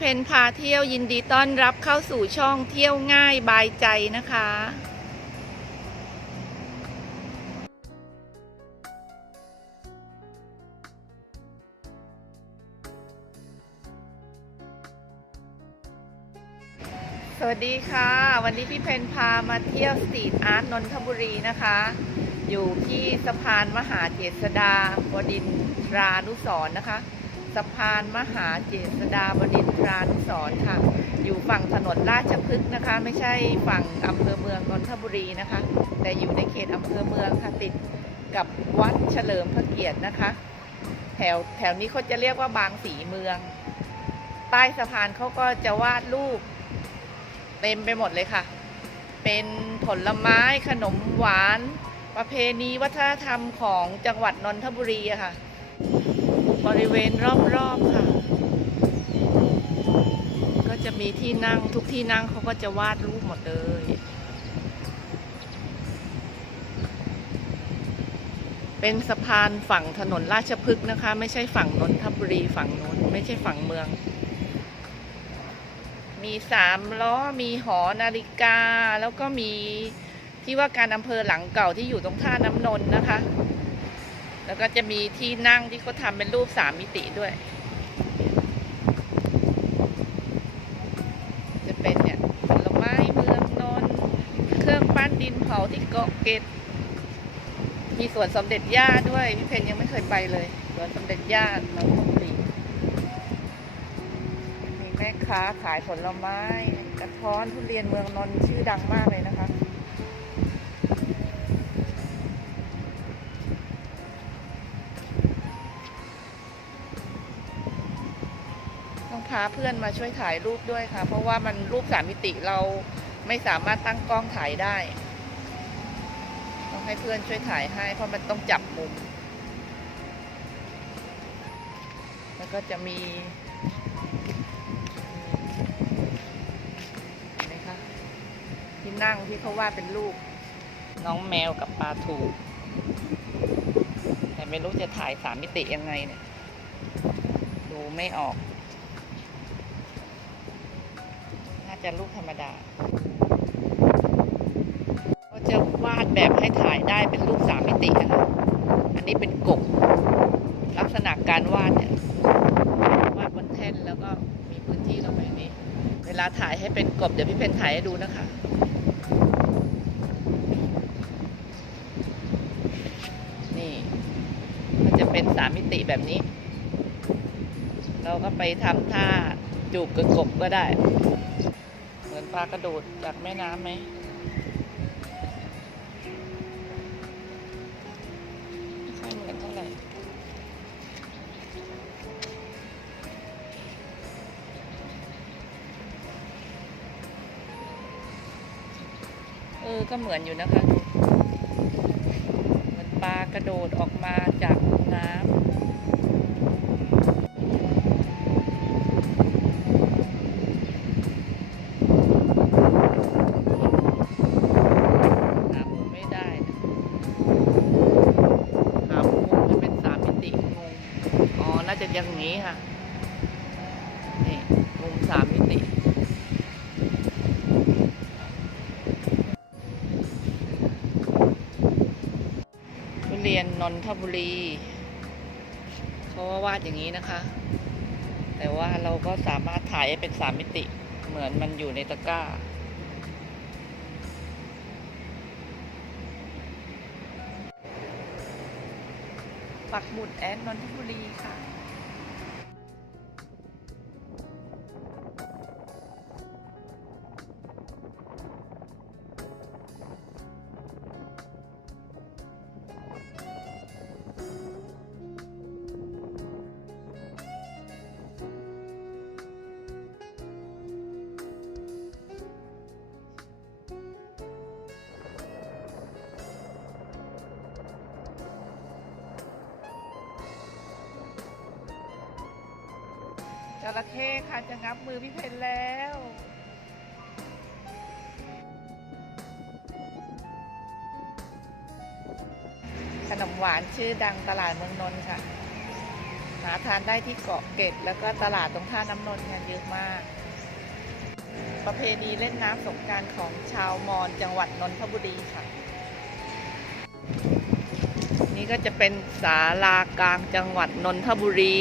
เพนพาเที่ยวยินดีต้อนรับเข้าสู่ช่องเที่ยวง่ายบายใจนะคะ สวัสดีค่ะ วันนี้พี่เพนพามาเที่ยวสตรีทอาร์ตนนทบุรีนะคะ อยู่ที่สะพานมหาเจษฎาบดินทรานุสรนะคะ สะพานมหาเจษฎาบดินทรานุสรณ์ค่ะ อยู่ฝั่งถนนราชพฤกษ์นะคะ ไม่ใช่ฝั่งอำเภอเมืองนนทบุรีนะคะ แต่อยู่ในเขตอำเภอเมืองค่ะติดกับวัดเฉลิมพระเกียรตินะคะ แถวแถวนี้เขาจะเรียกว่าบางสีเมือง ใต้สะพานเขาก็จะวาดรูป เต็มไปหมดเลยค่ะ เป็นผลไม้ขนมหวาน ประเพณีวัฒนธรรมของจังหวัดนนทบุรีอะค่ะ บริเวณรอบๆค่ะ ก็จะมีที่นั่งทุกที่นั่งเขาก็จะวาดรูปหมดเลยเป็นสะพานฝั่งถนนราชพฤกษ์นะคะ ไม่ใช่ฝั่งนนทบุรีฝั่งนนไม่ใช่ฝั่งเมือง มีสามล้อมีหอนาฬิกา แล้วก็มีที่ว่าการอำเภอหลังเก่าที่อยู่ตรงท่าน้ำนนท์นะคะ แล้วก็จะมีที่นั่งที่เขาทำเป็นรูปสามมิติด้วย จะเป็นเนี่ยผลไม้เมืองนนท์เครื่องปั้นดินเผาที่เกาะเกร็ดมีสวนสมเด็จย่าด้วย พี่เพนยังไม่เคยไปเลย สวนสมเด็จย่านนทบุรีมีแม่ค้าขายผลไม้กระท้อนทุเรียนเมืองนนท์ชื่อดังมากเลยนะคะ ต้าเพื่อนมาช่วยถ่ายรูปด้วยค่ะ เพราะว่ามันรูปสามมิติเราไม่สามารถตั้งกล้องถ่ายได้ ต้องให้เพื่อนช่วยถ่ายให้ เพราะมันต้องจับมุม แล้วก็จะมีนไหมคะที่นั่งที่เขาวาดเป็นรูป น้องแมวกับปลาถูกแต่ไม่รู้จะถ่ายสามมิติยังไงเนี่ย ดูไม่ออก น่า จะรูปธรรมดาก็จะวาดแบบให้ถ่ายได้เป็นรูปสามมิติอะคะอันนี้เป็นกบลักษณะการวาดเนี่ยวาดบนแท่นแล้วก็มีพื้นที่ลงไปนี้ เวลาถ่ายให้เป็นกบเดี๋ยวพี่เพนถ่ายให้ดูนะคะนี่มันจะเป็นสามมิติแบบนี้ เราก็ไปทำท่าจูบกับกบก็ได้ ปลากระโดดจากแม่น้ำไหมไม่ค่อยเหมือนเท่าไหร่เออ ก็เหมือนอยู่นะคะเหมือนปลากระโดดออกมาจากน้ำ เรียนนนทบุรีเขาว่าวาดอย่างนี้นะคะ แต่ว่าเราก็สามารถถ่ายให้เป็นสามมิติเหมือนมันอยู่ในตะกร้า ปักหมุดแอนนนทบุรีค่ะ ระเข้ค่ะจะงับมือพี่เพนแล้วขนมหวานชื่อดังตลาดเมืองนนท์ค่ะ หาทานได้ที่เกาะเกร็ด แล้วก็ตลาดตรงท่าน้ำนนท์เนี่ยเยอะมาก ประเพณีเล่นน้ำสงการของชาวมอญจังหวัดนนทบุรีค่ะ นี่ก็จะเป็นศาลากลางจังหวัดนนทบุรี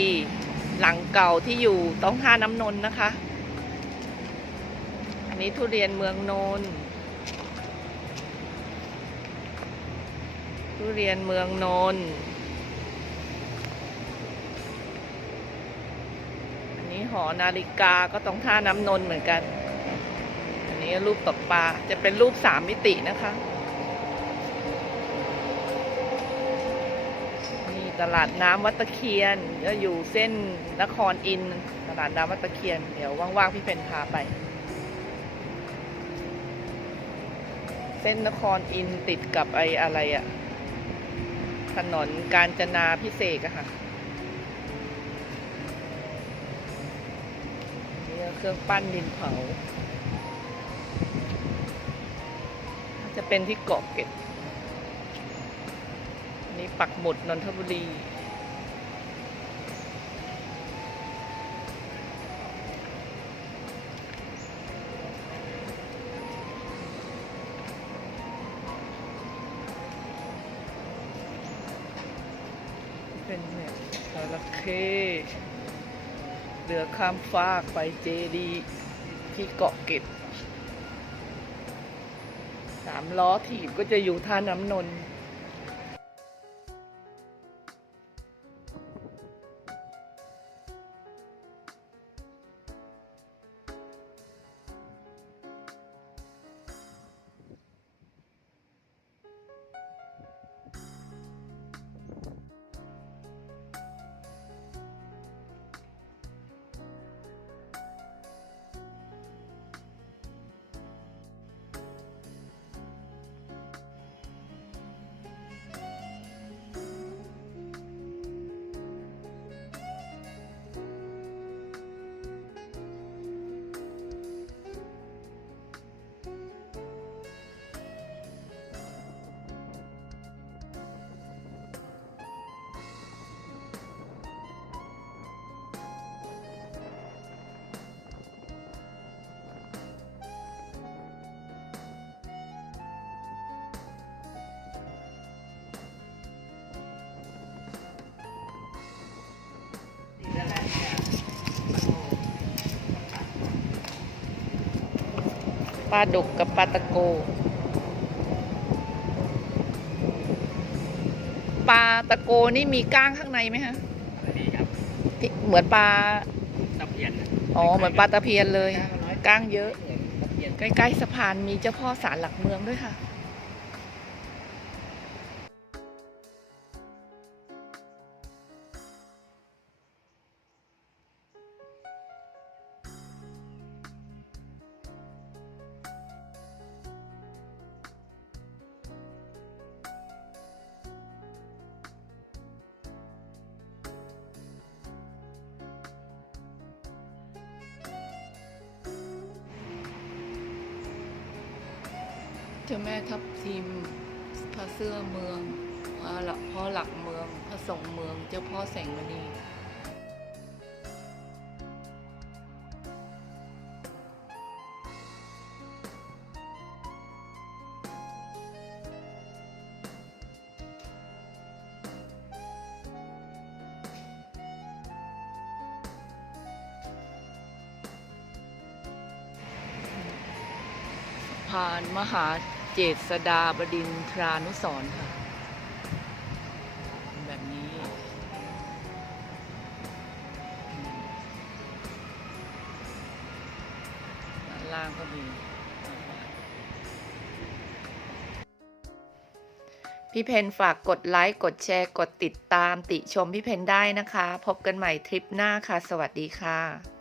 หลังเก่าที่อยู่ตรงท่าน้ำนนท์นะคะ อันนี้ทุเรียนเมืองนนท์ทุเรียนเมืองนนท์อันนี้หอนาฬิกาก็ตรงท่าน้ำนนท์เหมือนกัน อันนี้รูปตกปลาจะเป็นรูปสามมิตินะคะ ตลาดน้ำวัดตะเคียนก็อยู่เส้นนครอินตลาดน้ำวัดตะเคียน เดี๋ยวว่างๆพี่เพนพาไป เส้นนครอินติดกับไอ้อะไรอะถนนกาญจนาพิเศษอะค่ะนี่เครื่องปั้นดินเผา จะเป็นที่เกาะเก็ด ปักหมุดนนทบุรี เป็นเนี่ยจระเข้เรือข้ามฟากไปเจดีย์ที่เกาะเก็ดสามล้อถีบก็จะอยู่ท่าน้ำนนท์ ปลาดุกกับปลาตะโก ปลาตะโกนี่มีก้างข้างในไหมฮะดีครับที่เหมือนปลาตะเพียนอ๋อเหมือนปลาตะเพียนเลย ก้างเยอะตะเพียนใกล้ๆสะพานมีเจ้าพ่อศาลหลักเมืองด้วยค่ะ เจ้าแม่ทับทิมพระเสื้อเมืองพระหลักพ่อหลักเมือง พระสงฆ์เมือง เจ้าพ่อแสงมณีผ่านมหา เจษดาบดินทรานุสรค่ะ แบบนี้ด้านล่างก็มี พี่เพนฝากกดไลค์ กดแชร์ กดติดตามติชมพี่เพนได้นะคะ พบกันใหม่ทริปหน้าค่ะ สวัสดีค่ะ